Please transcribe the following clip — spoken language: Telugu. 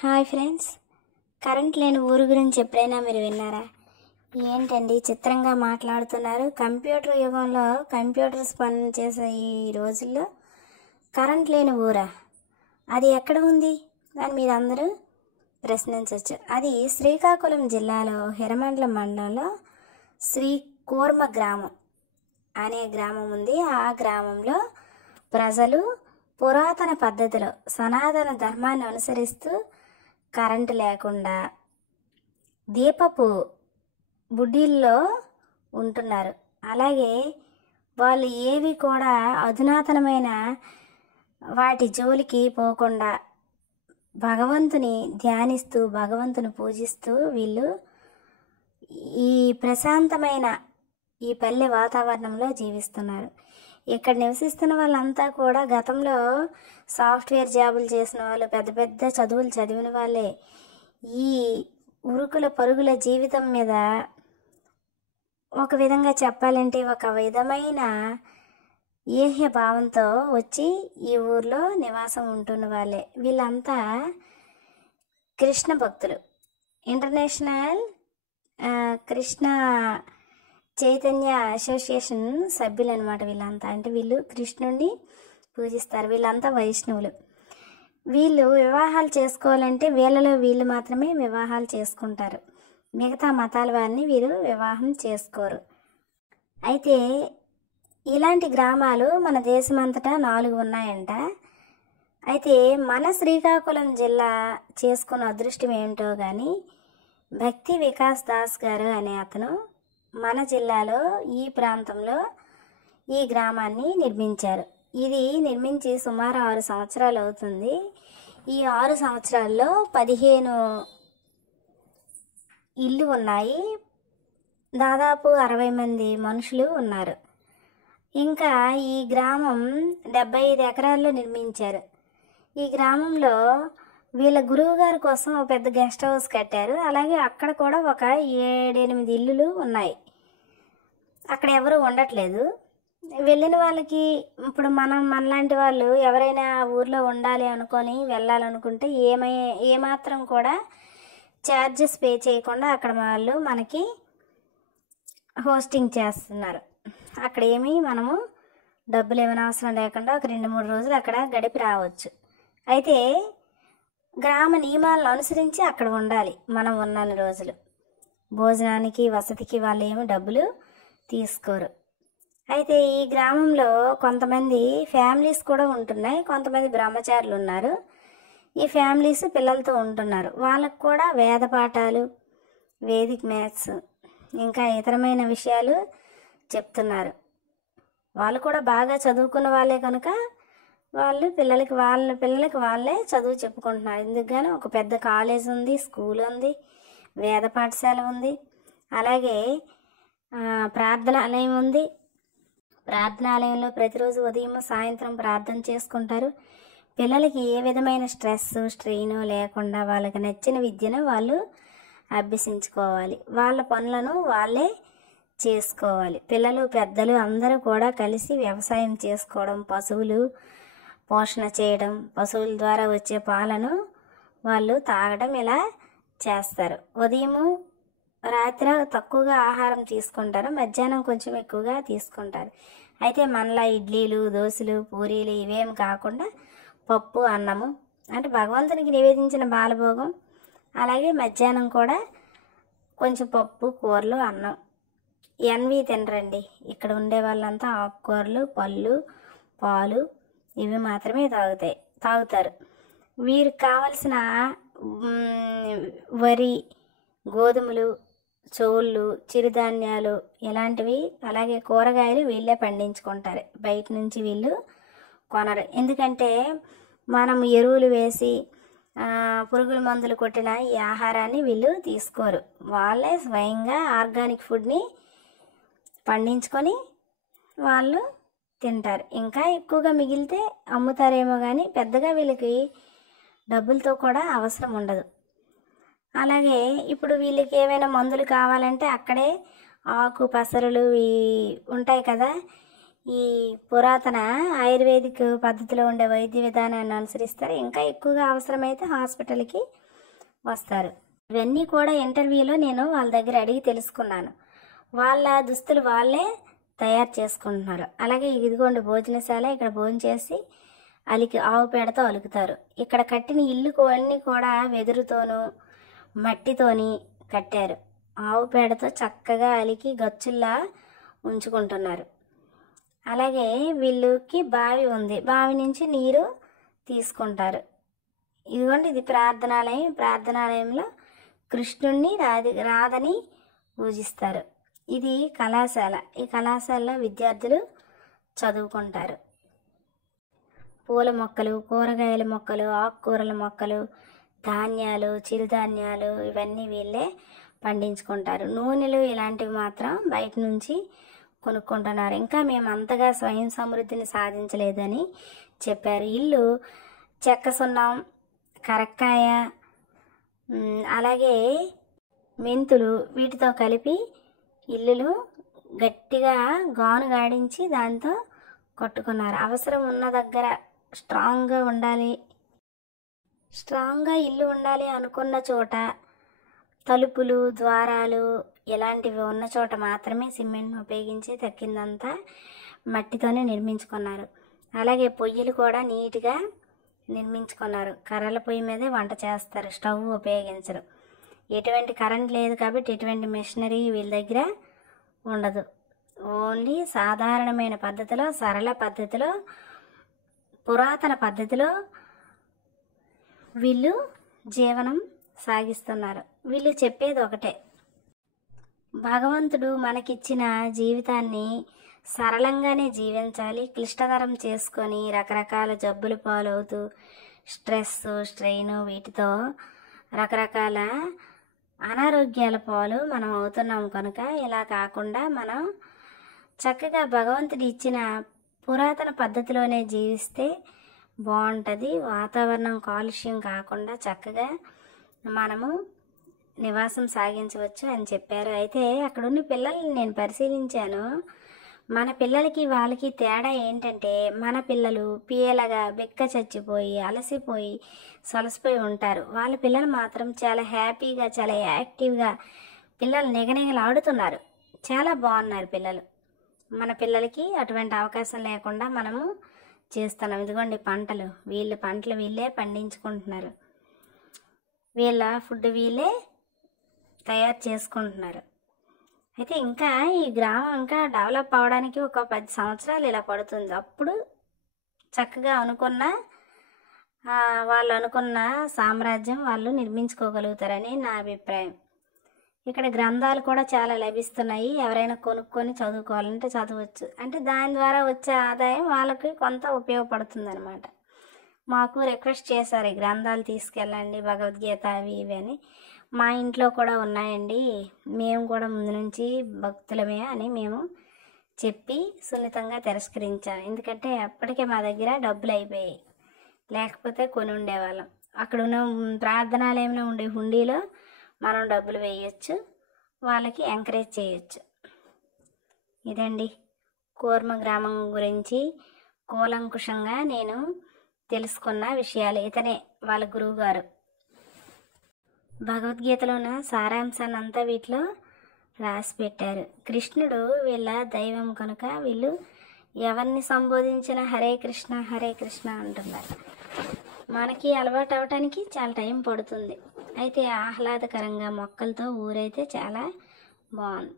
హాయ్ ఫ్రెండ్స్, కరెంట్ లేని ఊరు గురించి ఎప్పుడైనా మీరు విన్నారా? ఏంటండి చిత్రంగా మాట్లాడుతున్నారు? కంప్యూటర్ యుగంలో కంప్యూటర్స్ పని చేసే ఈ రోజుల్లో కరెంట్ లేని ఊరా? అది ఎక్కడ ఉంది అని మీరు అందరూ ప్రశ్నించవచ్చు. అది శ్రీకాకుళం జిల్లాలో హిరమండలం మండలంలో శ్రీ కూర్మ గ్రామం అనే గ్రామం ఉంది. ఆ గ్రామంలో ప్రజలు పురాతన పద్ధతిలో సనాతన ధర్మాన్ని అనుసరిస్తూ కరెంటు లేకుండా దీపపు బుడ్డీల్లో ఉంటున్నారు. అలాగే వాళ్ళు ఏవి కూడా అధునాతనమైన వాటి జోలికి పోకుండా భగవంతుని ధ్యానిస్తూ భగవంతుని పూజిస్తూ వీళ్ళు ఈ ప్రశాంతమైన ఈ పల్లె వాతావరణంలో జీవిస్తున్నారు. ఇక్కడ నివసిస్తున్న వాళ్ళంతా కూడా గతంలో సాఫ్ట్వేర్ జాబులు చేసిన వాళ్ళు, పెద్ద పెద్ద చదువులు చదివిన వాళ్ళే. ఈ ఉరుకుల పరుగుల జీవితం మీద ఒక విధంగా చెప్పాలంటే ఒక విధమైన ఏహ్య భావంతో వచ్చి ఈ ఊర్లో నివాసం ఉంటున్న వాళ్ళే. వీళ్ళంతా కృష్ణ భక్తులు, ఇంటర్నేషనల్ కృష్ణ చైతన్య అసోసియేషన్ సభ్యులు అనమాట వీళ్ళంతా. అంటే వీళ్ళు కృష్ణుడిని పూజిస్తారు. వీళ్ళంతా వైష్ణవులు. వీళ్ళు వివాహాలు చేసుకోవాలంటే వీళ్ళలో వీళ్ళు మాత్రమే వివాహాలు చేసుకుంటారు. మిగతా మతాల వారిని వీరు వివాహం చేసుకోరు. అయితే ఇలాంటి గ్రామాలు మన దేశమంతటా 4 ఉన్నాయంట. అయితే మన శ్రీకాకుళం జిల్లా చేసుకున్న అదృష్టం ఏమిటో కానీ భక్తి వికాస్ దాస్ గారు అనే అతను మన జిల్లాలో ఈ ప్రాంతంలో ఈ గ్రామాన్ని నిర్మించారు. ఇది నిర్మించి సుమారు 6 సంవత్సరాలు అవుతుంది. ఈ 6 సంవత్సరాల్లో 15 ఇళ్ళు ఉన్నాయి. దాదాపు 60 మంది మనుషులు ఉన్నారు. ఇంకా ఈ గ్రామం 75 ఎకరాల్లో నిర్మించారు. ఈ గ్రామంలో వీళ్ళ గురువు గారి కోసం ఒక పెద్ద గెస్ట్ హౌస్ కట్టారు. అలాగే అక్కడ కూడా ఒక 7-8 ఇల్లులు ఉన్నాయి. అక్కడ ఎవరు ఉండట్లేదు. వెళ్ళిన వాళ్ళకి ఇప్పుడు మనలాంటి వాళ్ళు ఎవరైనా ఊర్లో ఉండాలి అనుకొని వెళ్ళాలనుకుంటే ఏమాత్రం కూడా ఛార్జెస్ పే చేయకుండా అక్కడ వాళ్ళు మనకి హోస్టింగ్ చేస్తున్నారు. అక్కడ మనము డబ్బులు ఏమైనా అవసరం లేకుండా ఒక 2-3 రోజులు అక్కడ గడిపి రావచ్చు. అయితే గ్రామ నియమాలను అనుసరించి అక్కడ ఉండాలి మనం ఉన్నన్ని రోజులు. భోజనానికి వసతికి వాళ్ళు ఏమి డబ్బులు తీసుకోరు. అయితే ఈ గ్రామంలో కొంతమంది ఫ్యామిలీస్ కూడా ఉంటున్నాయి, కొంతమంది బ్రహ్మచారులు ఉన్నారు. ఈ ఫ్యామిలీస్ పిల్లలతో ఉంటున్నారు. వాళ్ళకు కూడా వేద పాఠాలు, వేదిక్ మ్యాథ్స్ ఇంకా ఇతరమైన విషయాలు చెప్తున్నారు. వాళ్ళు కూడా బాగా చదువుకున్న వాళ్ళే కనుక వాళ్ళ పిల్లలకి వాళ్ళే చదువు చెప్పుకుంటున్నారు. ఎందుకని ఒక పెద్ద కాలేజ్ ఉంది, స్కూల్ ఉంది, వేద పాఠశాల ఉంది, అలాగే ప్రార్థనాలయం ఉంది. ప్రార్థనాలయంలో ప్రతిరోజు ఉదయం సాయంత్రం ప్రార్థన చేసుకుంటారు. పిల్లలకి ఏ విధమైన స్ట్రెయిన్ లేకుండా వాళ్ళకి నచ్చిన విద్యను వాళ్ళు అభ్యసించుకోవాలి. వాళ్ళ పనులను వాళ్ళే చేసుకోవాలి. పిల్లలు పెద్దలు అందరూ కూడా కలిసి వ్యవసాయం చేసుకోవడం, పశువులు పోషణ చేయడం, పశువుల ద్వారా వచ్చే పాలను వాళ్ళు తాగడం ఇలా చేస్తారు. ఉదయము రాత్రి తక్కువగా ఆహారం తీసుకుంటారు, మధ్యాహ్నం కొంచెం ఎక్కువగా తీసుకుంటారు. అయితే మనలా ఇడ్లీలు, దోశలు, పూరీలు ఇవేం కాకుండా పప్పు, అన్నము అంటే భగవంతునికి నివేదించిన బాలభోగం. అలాగే మధ్యాహ్నం కూడా కొంచెం పప్పు, కూరలు, అన్నం ఎన్వి తినరండి. ఇక్కడ ఉండే వాళ్ళంతా ఆకుకూరలు, పళ్ళు, పాలు ఇవి మాత్రమే తాగుతారు. వీరికి కావలసిన వరి, గోధుమలు, చోళ్ళు, చిరుధాన్యాలు ఇలాంటివి, అలాగే కూరగాయలు వీళ్ళే పండించుకుంటారు. బయట నుంచి వీళ్ళు కొనరు. ఎందుకంటే మనం ఎరువులు వేసి పురుగుల మందులు కొట్టిన ఈ ఆహారాన్ని వీళ్ళు తీసుకోరు. వాళ్ళే స్వయంగా ఆర్గానిక్ ఫుడ్ని పండించుకొని వాళ్ళు తింటారు. ఇంకా ఎక్కువగా మిగిలితే అమ్ముతారేమో కానీ పెద్దగా వీళ్ళకి డబ్బులతో కూడా అవసరం ఉండదు. అలాగే ఇప్పుడు వీళ్ళకి ఏమైనా మందులు కావాలంటే అక్కడే ఆకు పసరులు ఉంటాయి కదా, ఈ పురాతన ఆయుర్వేదిక్ పద్ధతిలో ఉండే వైద్య విధానాన్ని అనుసరిస్తారు. ఇంకా ఎక్కువగా అవసరమైతే హాస్పిటల్కి వస్తారు. ఇవన్నీ కూడా ఇంటర్వ్యూలో నేను వాళ్ళ దగ్గర అడిగి తెలుసుకున్నాను. వాళ్ళ దుస్తులు వాళ్ళే తయారు చేసుకుంటున్నారు. అలాగే ఇదిగోండి భోజనశాల. ఇక్కడ భోజనం చేసి ఆవు పేడతో అలుకుతారు. ఇక్కడ కట్టిన ఇల్లు అన్నీ కూడా వెదురుతోనూ మట్టితోని కట్టారు. ఆవు పేడతో చక్కగా అలికి గచ్చుల్లా ఉంచుకుంటున్నారు. అలాగే వీళ్ళకి బావి ఉంది. బావి నుంచి నీరు తీసుకుంటారు. ఇదిగోండి ఇది ప్రార్థనాలయం. ప్రార్థనాలయంలో కృష్ణుణ్ణి రాధని పూజిస్తారు. ఇది కళాశాల. ఈ కళాశాలలో విద్యార్థులు చదువుకుంటారు. పూల మొక్కలు, కూరగాయల మొక్కలు, ఆకుకూరల మొక్కలు, ధాన్యాలు, చిరుధాన్యాలు ఇవన్నీ వీళ్ళే పండించుకుంటారు. నూనెలు ఇలాంటివి మాత్రం బయట నుంచి కొనుక్కుంటున్నారు. ఇంకా మేము అంతగా స్వయం సమృద్ధిని సాధించలేదని చెప్పారు. ఇల్లు చెక్క సున్నం, కరక్కాయ, అలాగే మెంతులు వీటితో కలిపి ఇల్లులు గట్టిగా గాను గాడించి దాంతో కట్టుకున్నారు. అవసరం ఉన్న దగ్గర స్ట్రాంగ్గా ఉండాలి, స్ట్రాంగ్గా ఇల్లు ఉండాలి అనుకున్న చోట తలుపులు, ద్వారాలు ఇలాంటివి ఉన్న చోట మాత్రమే సిమెంట్ను ఉపయోగించి తక్కిందంతా మట్టితోనే నిర్మించుకున్నారు. అలాగే పొయ్యిలు కూడా నీట్గా నిర్మించుకున్నారు. కర్రల పొయ్యి మీదే వంట చేస్తారు, స్టవ్ ఉపయోగించరు. ఎటువంటి కరెంట్ లేదు కాబట్టి ఎటువంటి మెషినరీ వీళ్ళ దగ్గర ఉండదు. ఓన్లీ సాధారణమైన పద్ధతిలో, సరళ పద్ధతిలో, పురాతన పద్ధతిలో వీళ్ళు జీవనం సాగిస్తున్నారు. వీళ్ళు చెప్పేది ఒకటే, భగవంతుడు మనకిచ్చిన జీవితాన్ని సరళంగానే జీవించాలి. క్లిష్టతరం చేసుకొని రకరకాల జబ్బులు పాలవుతూ స్ట్రెస్, స్ట్రెయిన్ వీటితో రకరకాల అనారోగ్యాల పాలు మనం అవుతున్నాం. కనుక ఇలా కాకుండా మనం చక్కగా భగవంతుడు ఇచ్చిన పురాతన పద్ధతిలోనే జీవిస్తే బాగుంటుంది. వాతావరణం కాలుష్యం కాకుండా చక్కగా మనము నివాసం సాగించవచ్చు అని చెప్పారు. అయితే అక్కడున్న పిల్లల్ని నేను పరిశీలించాను. మన పిల్లలకి వాళ్ళకి తేడా ఏంటంటే, మన పిల్లలు పిల్లగా బెక్క చచ్చిపోయి అలసిపోయి సొలసిపోయి ఉంటారు. వాళ్ళ పిల్లలు మాత్రం చాలా హ్యాపీగా, చాలా యాక్టివ్గా పిల్లలు నిగనిగలాడుతున్నారు. చాలా బాగున్నారు పిల్లలు. మన పిల్లలకి అటువంటి అవకాశం లేకుండా మనము చేస్తున్నాం. ఇదిగోండి పంటలు, పంటలు వీళ్ళే పండించుకుంటున్నారు. వీళ్ళ ఫుడ్ వీళ్ళే తయారు చేసుకుంటున్నారు. అయితే ఇంకా ఈ గ్రామం ఇంకా డెవలప్ అవడానికి ఒక 10 సంవత్సరాలు ఇలా పడుతుంది. అప్పుడు చక్కగా వాళ్ళు అనుకున్న సామ్రాజ్యం వాళ్ళు నిర్మించుకోగలుగుతారని నా అభిప్రాయం. ఇక్కడ గ్రంథాలు కూడా చాలా లభిస్తున్నాయి. ఎవరైనా కొనుక్కొని చదువుకోవాలంటే చదవచ్చు. అంటే దాని ద్వారా వచ్చే ఆదాయం వాళ్ళకి కొంత ఉపయోగపడుతుంది అనమాట. మాకు రిక్వెస్ట్ చేశారు, ఈ గ్రంథాలు తీసుకెళ్ళండి, భగవద్గీత అవి ఇవి అని. మా ఇంట్లో కూడా ఉన్నాయండి, మేము కూడా ముందు నుంచి భక్తులమే అని మేము చెప్పి సున్నితంగా తిరస్కరించాం. ఎందుకంటే అప్పటికే మా దగ్గర డబ్బులు అయిపోయాయి, లేకపోతే కొని ఉండేవాళ్ళం. అక్కడ ఉన్న ప్రార్థనాలయంలో ఉండే హుండీలో మనం డబ్బులు వేయచ్చు, వాళ్ళకి ఎంకరేజ్ చేయొచ్చు. ఇదండి కూర్మ గ్రామం గురించి కూలంకుషంగా నేను తెలుసుకున్న విషయాలు. ఇతనే వాళ్ళ గురువు గారు. భగవద్గీతలో ఉన్న సారాంశాన్ని అంతా వీటిలో రాసి పెట్టారు. కృష్ణుడు వీళ్ళ దైవం కనుక వీళ్ళు ఎవరిని సంబోధించిన హరే కృష్ణ హరే కృష్ణ అంటున్నారు. మనకి అలవాటు అవటానికి చాలా టైం పడుతుంది. అయితే ఆహ్లాదకరంగా మొక్కలతో ఊరైతే చాలా బాగుంది.